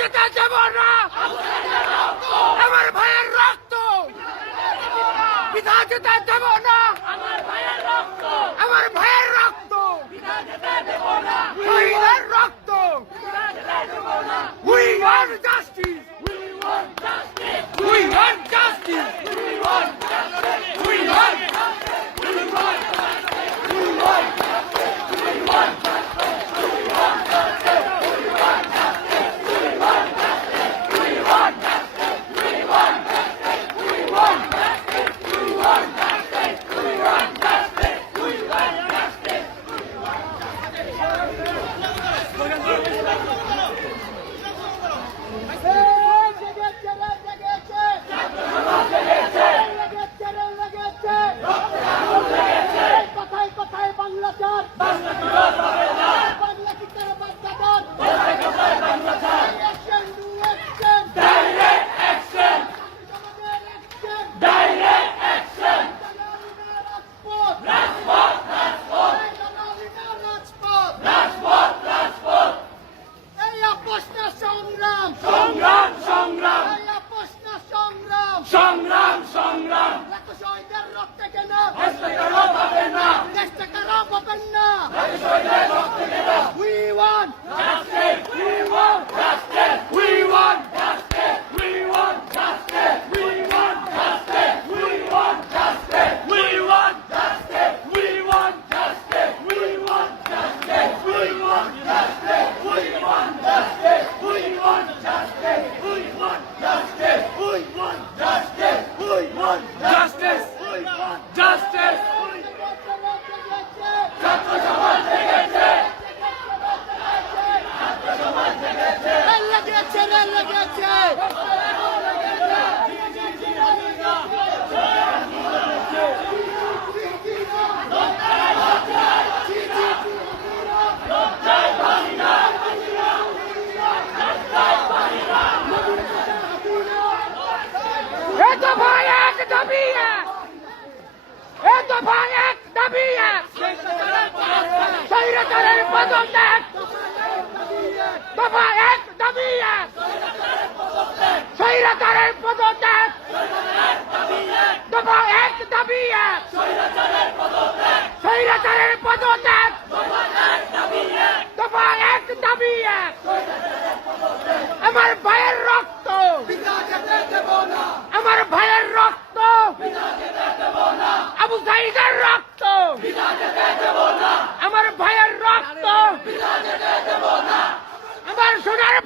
যেতে দেব না। আমার ভাইয়ের রক্ত। পিতা যেতে দেব না। আমার ভাইয়ের রক্ত। শহীদের রক্ত। We are justice. স্বৈরাচারের পদত্যাগ। দফা এক দাবি স্বৈরাচারের পদত্যাগ। দফা এক দাবি আমার ভাইয়ের রক্ত। আমার ভাইয়ের রক্ত। আবু সাইদের রক্ত। আমার ভাইয়ের রক্ত। আমার সোনার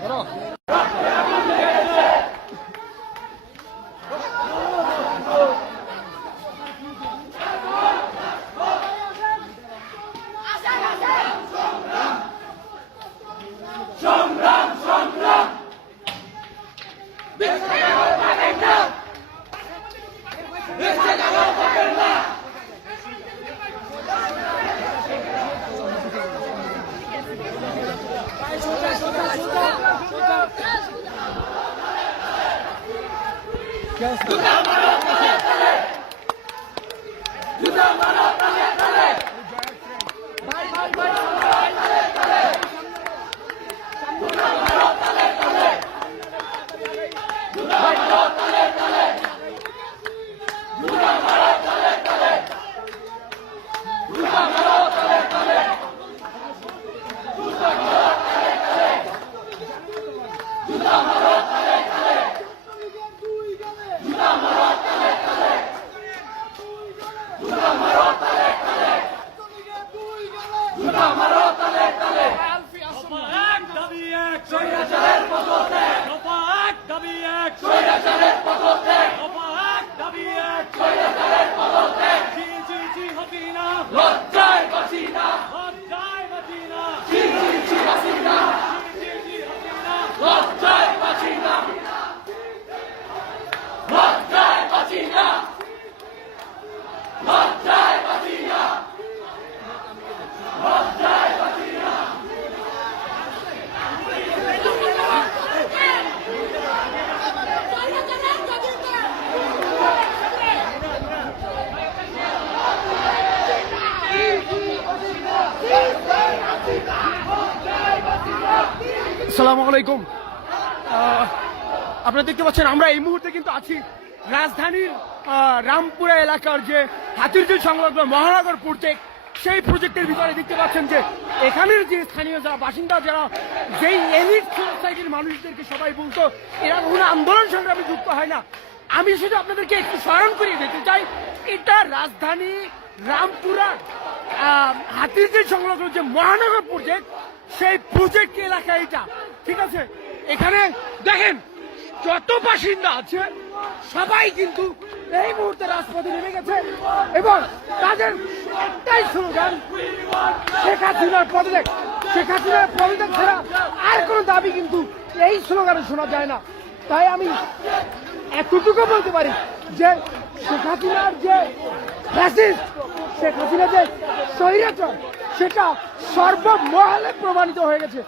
ধরো আসসালামু আলাইকুম। আপনারা দেখতে পাচ্ছেন, আমরা এই মুহূর্তে কিন্তু আছি রাজধানীর রামপুরা এলাকার যে হাতিরঝিল সংলগ্ন মহানগর প্রজেক্ট সেই প্রজেক্টের ভিতরে দেখতে পাচ্ছেন যে এখানের যে স্থানীয় যারা বাসিন্দা, যারা যেই এলিট সোসাইটির মানুষদেরকে সবাই বলতো, এরা কখনো আন্দোলন সংগ্রামে যুক্ত হয় না। আমি শুধু আপনাদেরকে একটু স্মরণ করিয়ে দিতে চাই, এটা রাজধানী রামপুরা হাতিরঝিল সংলগ্ন যে মহানগর প্রজেক্ট সেই প্রজেক্ট এলাকা এটা? ঠিক আছে? এখানে দেখেন, যত বাসিন্দা আছে, সবাই কিন্তু এই মুহূর্তে রাজপথে নেমে গেছে এবং তাদের একটাই স্লোগান শেখ হাসিনার পদত্যাগ। শেখ হাসিনার পদত্যাগ ছাড়া আর কোনো দাবি কিন্তু এই স্লোগানে শোনা যায় না। তাই আমি এতটুকু বলতে পারি যে শেখ হাসিনার যে শেখ হাসিনা যে স্বৈরাচার সেটা সর্বমহলে প্রমাণিত হয়ে গেছে।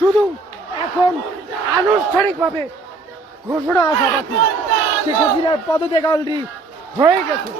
শুধু এখন আনুষ্ঠানিকভাবে ঘোষণা আসা বাকি। শেখ হাসিনার পদত্যাগ অলরেডি হয়ে গেছে।